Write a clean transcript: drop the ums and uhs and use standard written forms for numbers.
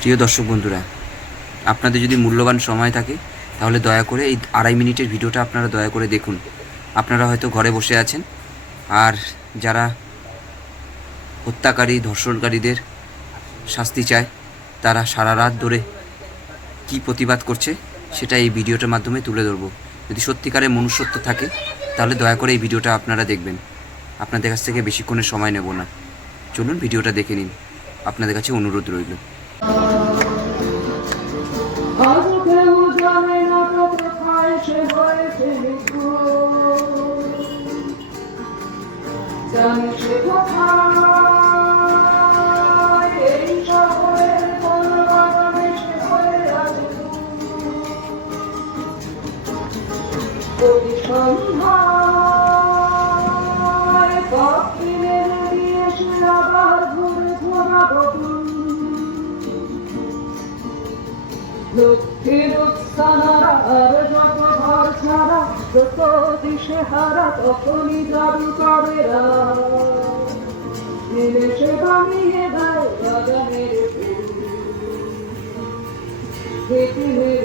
প্রিয় দর্শক বন্ধুরা, আপনাদের যদি মূল্যবান সময় থাকে তাহলে দয়া করে এই 2.5 মিনিটের ভিডিওটা আপনারা দয়া করে দেখুন। আপনারা হয়তো ঘরে বসে আছেন, আর যারা হত্যাকারী ধর্ষণকারীদের শাস্তি চায় তারা সারা রাত ধরে কী প্রতিবাদ করছে সেটা এই ভিডিওটার মাধ্যমে তুলে ধরবো। যদি সত্যিকারের মনুষ্যত্ব থাকে তাহলে দয়া করে এই ভিডিওটা আপনারা দেখবেন। আপনাদের কাছ থেকে বেশিক্ষণের সময় নেব না, চলুন ভিডিওটা দেখে নিন, আপনাদের কাছে অনুরোধ রইল। লক্ষ্মীর উৎসানারা আর যত ঘর ছাড়া যত দিশে হারা তখনই জাদুকরেরা নিমেষে বানিয়ে দেয় বাগানের পৃথিবীর